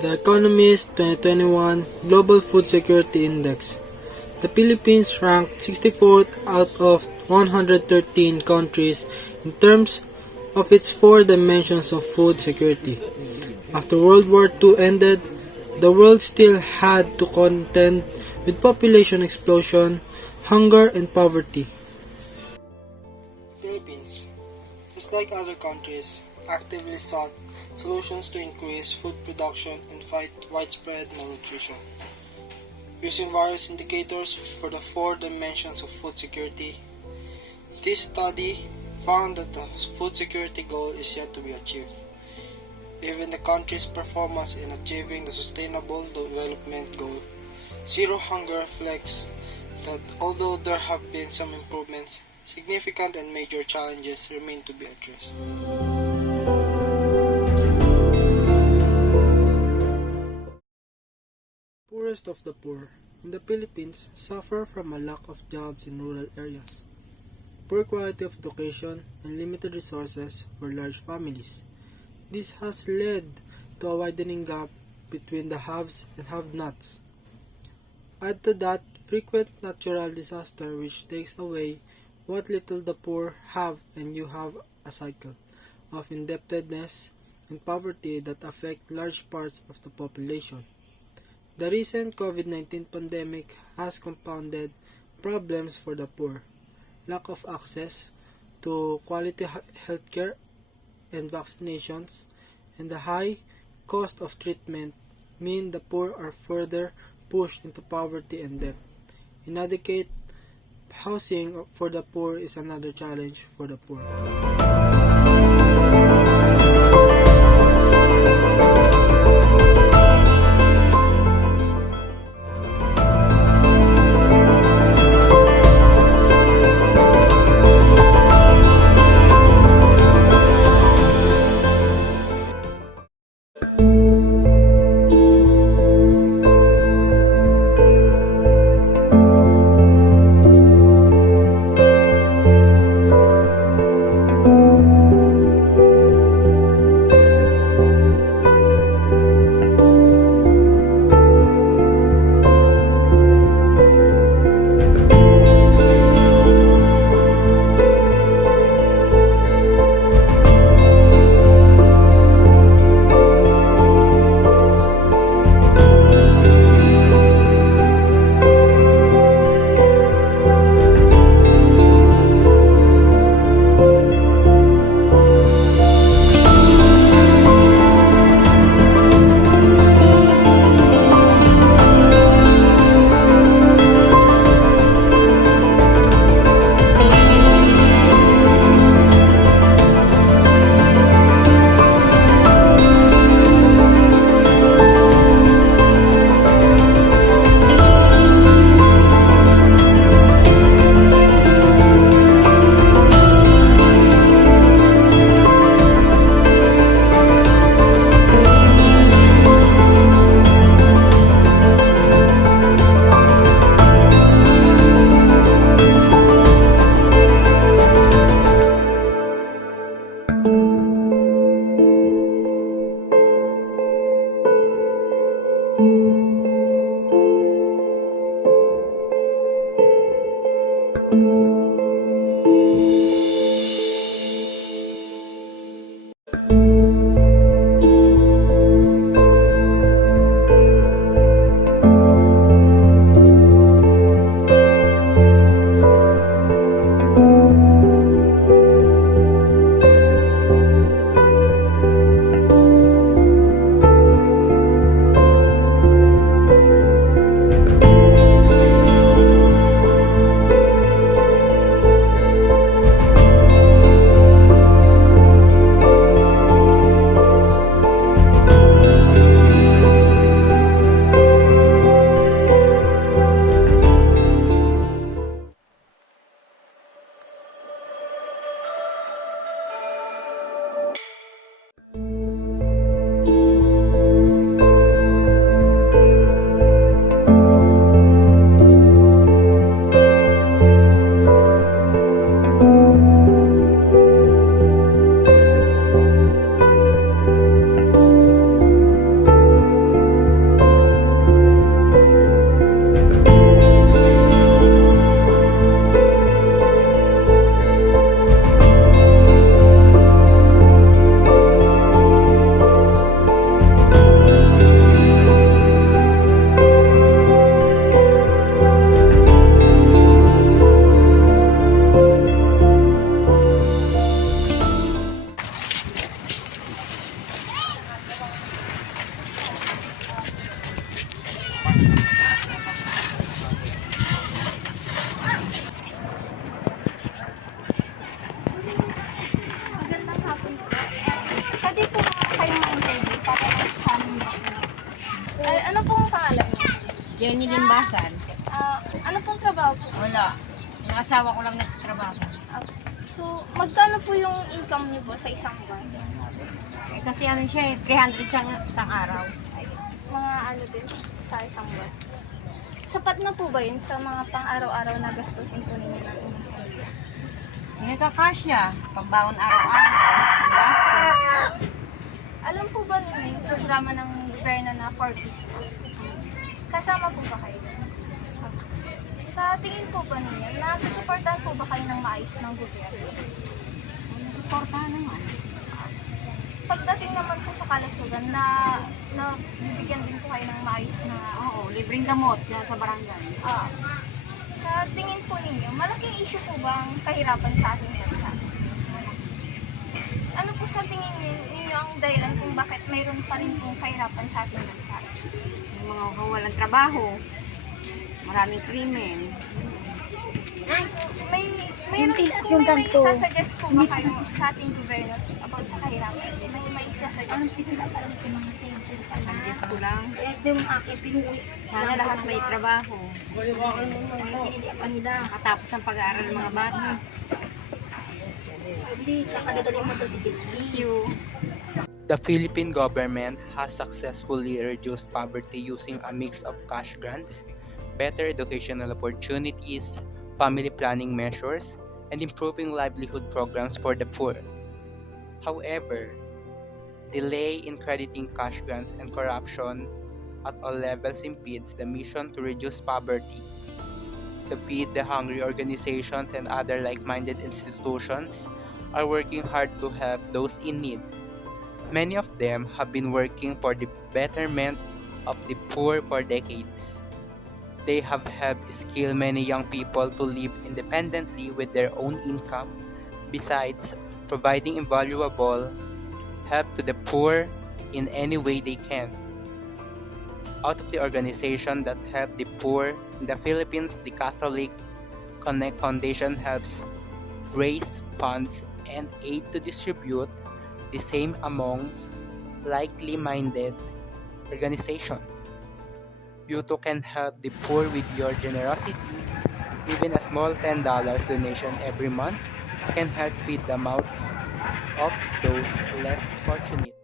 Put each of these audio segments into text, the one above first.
The Economist 2021 Global Food Security Index. The Philippines ranked 64th out of 113 countries in terms of its four dimensions of food security. After World War II ended, the world still had to contend with population explosion, hunger, and poverty. Philippines, just like other countries, actively sought solutions to increase food production and fight widespread malnutrition. Using various indicators for the four dimensions of food security, this study found that the food security goal is yet to be achieved. Even the country's performance in achieving the Sustainable Development Goal, Zero Hunger, reflects that although there have been some improvements, significant and major challenges remain to be addressed. Poorest of the poor in the Philippines suffer from a lack of jobs in rural areas, poor quality of education, and limited resources for large families. This has led to a widening gap between the haves and have-nots. Add to that frequent natural disaster which takes away what little the poor have, and you have a cycle of indebtedness and poverty that affect large parts of the population. The recent COVID-19 pandemic has compounded problems for the poor. Lack of access to quality healthcare and vaccinations, and the high cost of treatment mean the poor are further pushed into poverty and debt. Inadequate housing for the poor is another challenge for the poor. Nilimbasan. Ano pong trabaho po? Wala. Yung asawa ko lang nagtatrabaho. So, magkano po yung income niyo po sa isang buwan? Kasi ano siya 300 siyang isang araw. Mga ano din sa isang buwan. Sapat na po ba yun sa mga pang-araw-araw na gastusin po ninyo ng inyong pamilya? Nagkakasya. Pambaon araw-araw. Alam po ba ninyo yung programa ng gobyerno na 4Ps? Kasama po ba kayo? Sa tingin po ba ninyo, nasusuportahan po ba kayo ng maayos ng gobyerno? Suportahan naman. Pagdating naman po sa kalusugan na bibigyan din po kayo ng maayos na Oo, libreng gamot yan sa barangay. sa tingin po ninyo, malaking issue po ba ang kahirapan sa ating bansa? Ano po sa tingin ninyo ang dahilan kung bakit mayroon pa rin pong kahirapan sa ating bansa? Yung mga walang trabaho. Maraming krimen. May sasuggest po ba kayo sa ating gobyerno about sa kahirapan? May sasuggest po ba? Ang Diyos ko lang. Sana lahat may trabaho. Nakatapos ang pag-aaral ng mga bata. See you. The Philippine government has successfully reduced poverty using a mix of cash grants, better educational opportunities, family planning measures, and improving livelihood programs for the poor. However, delay in crediting cash grants and corruption at all levels impedes the mission to reduce poverty. To feed the hungry organizations and other like-minded institutions are working hard to help those in need. Many of them have been working for the betterment of the poor for decades. They have helped skill many young people to live independently with their own income, besides providing invaluable help to the poor in any way they can. Out of the organization that help the poor in the Philippines, the Catholic Connect Foundation helps raise funds and aid to distribute the same amongst likely-minded organizations. You too can help the poor with your generosity. Even a small $10 donation every month can help feed the mouths of those less fortunate.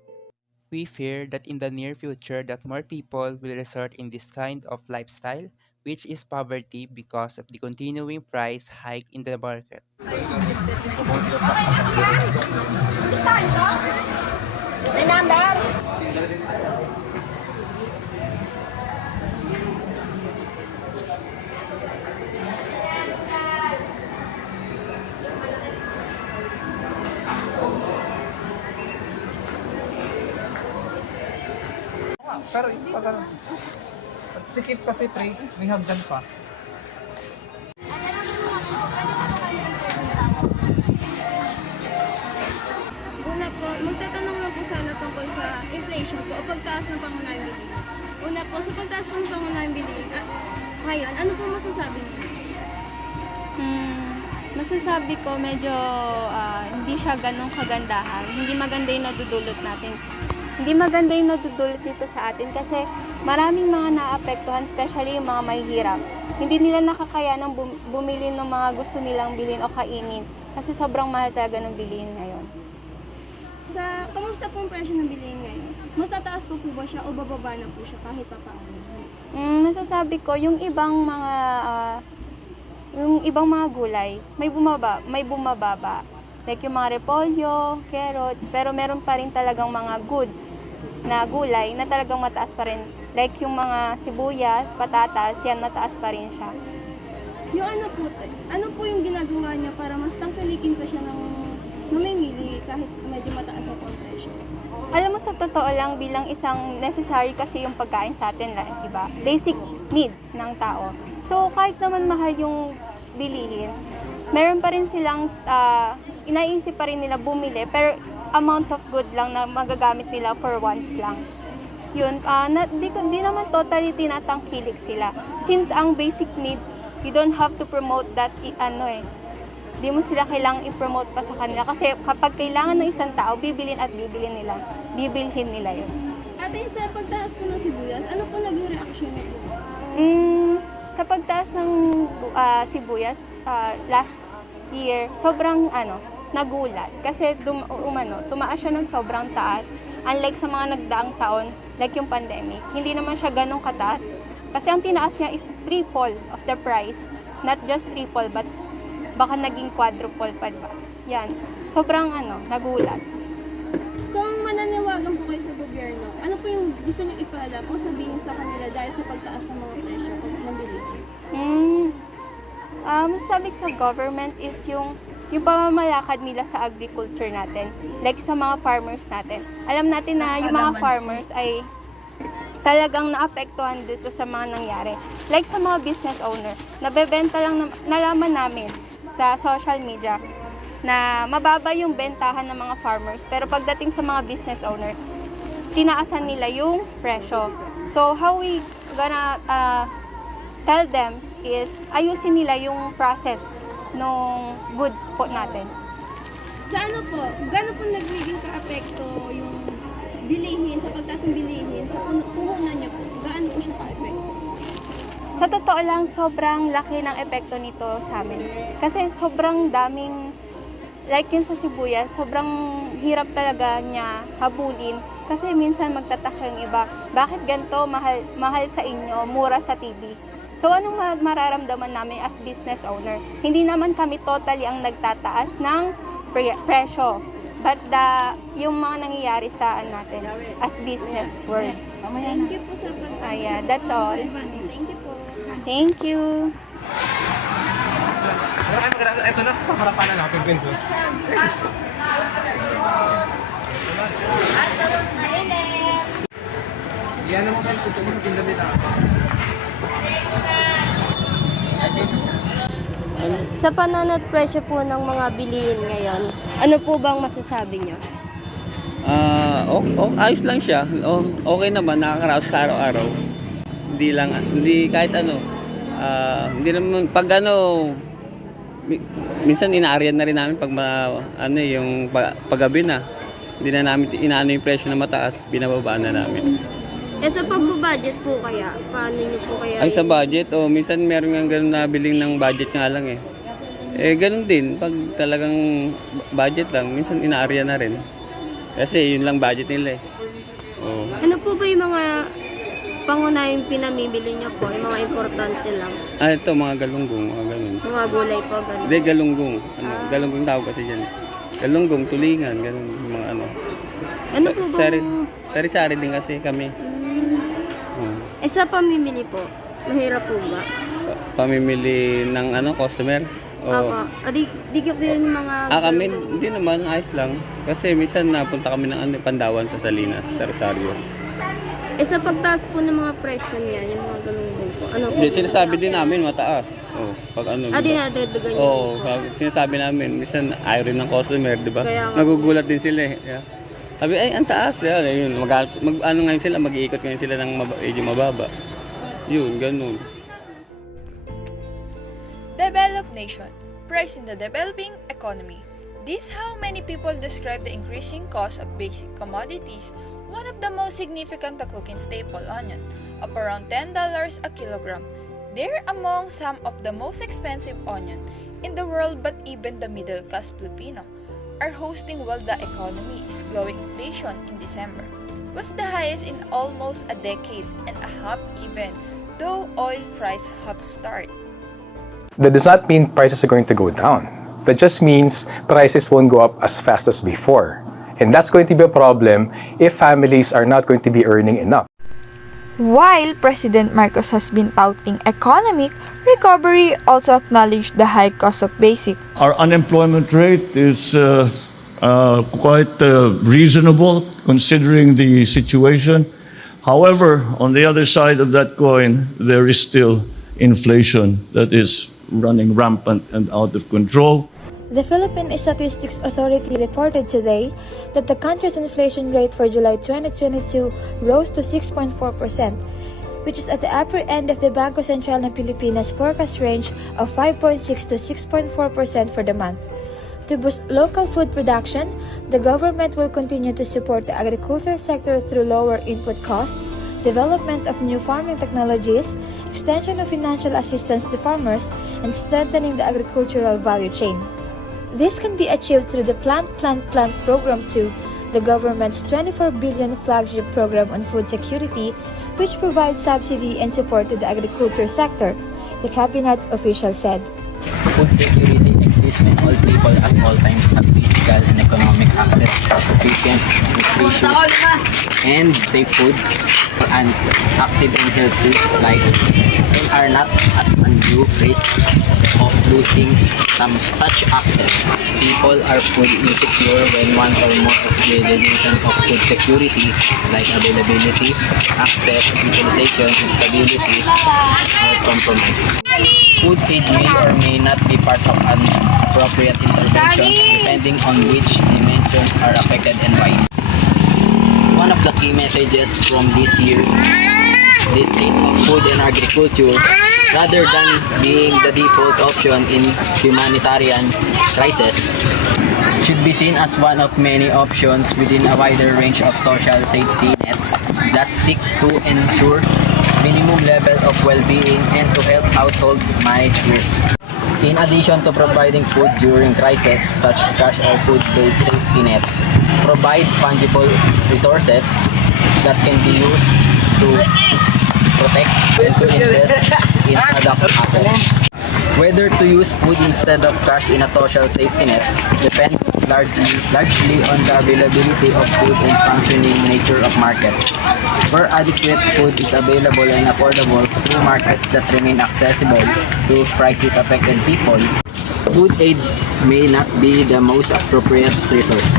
We fear that in the near future that more people will resort in this kind of lifestyle, which is poverty because of the continuing price hike in the market. Pero pag ano, sikip kasi pre, may hagdan pa. Una po, magtatanong lang po sana tungkol sa inflation po o pagtaas ng pangunahing bilihin. Una po, sa pagtaas ng pangunahing bilihin, ngayon, ano po masasabi niyo? Masasabi ko medyo hindi siya ganong kagandahan. Hindi maganda yung nadudulot natin. Hindi maganda yung nadudulot nito sa atin kasi maraming mga naapektuhan, especially yung mga mahihirap. Hindi nila nakakayanang bumili ng mga gusto nilang bilhin o kainin kasi sobrang mahal talaga ng bilihin ngayon. Kamusta po ang presyo ng bilihin ngayon? Mas tataas po ba siya o bababa na po siya kahit pa paano? Masasabi ko yung ibang mga gulay, may bumababa. Like yung mga repolyo, carrots, pero meron pa rin talagang mga goods na gulay na talagang mataas pa rin. Like yung mga sibuyas, patatas, yan mataas pa rin siya. Yung ano po yung ginagawa niya para mas tangkilikin pa siya ng mamimili kahit medyo mataas po ang presyo? Alam mo, sa totoo lang, bilang isang necessary kasi yung pagkain sa atin lang, diba? Basic needs ng tao. So, kahit naman mahal yung bilihin, meron pa rin silang, inaisip pa rin nila bumili, pero amount of good lang na magagamit nila for once lang. Yun, di naman totally tinatangkilik sila. Since ang basic needs, you don't have to promote that, di mo sila kailangang i-promote pa sa kanila. Kasi kapag kailangan ng isang tao, bibilhin nila yun. Ate, sa pagtaas po ng sibuyas, ano po naging reaction niyo po? Sa pagtaas ng sibuyas last year, sobrang nagulat kasi tumaas siya ng sobrang taas. Unlike sa mga nagdaang taon, like yung pandemic, hindi naman siya ganong kataas. Kasi ang tinaas niya is triple of the price. Not just triple, but baka naging quadruple pa, diba? Yan. Sobrang nagulat. Kung mananawagan po kayo sa gobyerno, ano po yung gusto niyo ipaalam o sabihin sa kanila dahil sa pagtaas ng mga presyo ng bilihin? Sabi ko sa government is yung pamamalakad nila sa agriculture natin. Like sa mga farmers natin. Alam natin na yung mga farmers ay talagang naapektuhan dito sa mga nangyari. Like sa mga business owner, nabebenta lang, nalaman namin sa social media na mababa yung bentahan ng mga farmers. Pero pagdating sa mga business owner, tinaasan nila yung presyo. So, how we gonna tell them is ayusin nila yung process ng goods po natin. Sa gano'n po nagiging ka-apekto yung bilihin, sa pagtaas ng bilihin, sa puhunan niyo po, gaano po siya ka-apekto? Sa totoo lang, sobrang laki ng epekto nito sa amin. Kasi sobrang daming, like yung sa sibuyas, sobrang hirap talaga niya habulin. Kasi minsan magtataka yung iba, bakit ganito mahal sa inyo, mura sa TV? So anong mararamdaman namin as business owner? Hindi naman kami totally ang nagtataas ng presyo. But yung mga nangyayari sa natin as business world. Thank you po sa pag-answer. That's all. Thank you po. Thank you. Ito na, sa harapan na natin, Pinto. Yan naman kayo, ito mo sa tinda nila. Sa panana't presyo po ng mga bilihin ngayon, ano po bang masasabi niyo? Ayos lang siya. Okay naman, nakakaraos sa araw-araw. Hindi kahit hindi naman pag minsan inaaryan na rin namin pag yung paggabi na. Hindi na namin inaano yung presyo na mataas, binababaan na namin. Sa pag-budget po kaya, paano niyo po kaya? Ay sa budget, minsan meron nga ganun na biling ng budget nga lang eh. Ganun din, pag talagang budget lang, minsan inaarya na rin. Kasi yun lang budget nila eh. Ano po ba yung mga pangunahing pinamimili niyo po? Yung mga importante lang? Ito, mga galunggong, mga ganun. Mga gulay po, ganun? Hindi, galunggong. Galunggong tawag kasi dyan. Galunggong, tulingan, ganun, mga Ano po ba? Sari-sari din kasi kami. Sa pamimili po, mahirap po ba? Pamimili ng customer? Opo. Di ko din mga... Kami, hindi naman, ayos lang. Kasi minsan napunta kami ng Pandawan sa Salinas, sa Rosario. Sa pagtaas po ng mga presyo niya, yung mga galunggong po, ano po? Hindi, sinasabi din namin mataas. Dinadagdagan niyo po. Sinasabi namin, minsan ayaw rin ng customer, di ba? Kaya nga. Nagugulat din sila eh. Yeah. Sabi, ang taas. Yun, ngayon sila, mag-iikot ngayon sila ng medyo mababa. Yun, ganun. Developed nation, price in the developing economy. This how many people describe the increasing cost of basic commodities. One of the most significant the cooking staple, onion, of around $10 a kilogram. They're among some of the most expensive onion in the world, but even the middle class Filipino are hosting while the economy is growing. Inflation in December was the highest in almost a decade and a half, even though oil prices have started. That does not mean prices are going to go down. That just means prices won't go up as fast as before. And that's going to be a problem if families are not going to be earning enough. While President Marcos has been touting economic recovery, also acknowledged the high cost of basic. Our unemployment rate is quite reasonable considering the situation. However, on the other side of that coin, there is still inflation that is running rampant and out of control. The Philippine Statistics Authority reported today that the country's inflation rate for July 2022 rose to 6.4%, which is at the upper end of the Bangko Sentral ng Pilipinas forecast range of 5.6 to 6.4% for the month. To boost local food production, the government will continue to support the agriculture sector through lower input costs, development of new farming technologies, extension of financial assistance to farmers, and strengthening the agricultural value chain. This can be achieved through the Plant Program 2, the government's 24 billion flagship program on food security, which provides subsidy and support to the agriculture sector, the cabinet official said. Food security exists when all people at all times have physical and economic access to sufficient, nutritious, and safe food for an active and healthy life, and are not at undue risk of losing such access. People are food insecure when one or more of the dimensions of food security, like availability, access, utilization, and stability, are compromised. Food aid may or may not be part of an appropriate intervention, depending on which dimensions are affected and why. One of the key messages from this year's the state of food and agriculture, rather than being the default option in humanitarian crisis, should be seen as one of many options within a wider range of social safety nets that seek to ensure minimum level of well-being and to help households manage risk. In addition to providing food during crisis, such cash or food-based safety nets provide fungible resources that can be used to protect and to invest in product assets. Whether to use food instead of cash in a social safety net depends largely on the availability of food and functioning nature of markets. Where adequate food is available and affordable through markets that remain accessible to crisis-affected people, food aid may not be the most appropriate resource.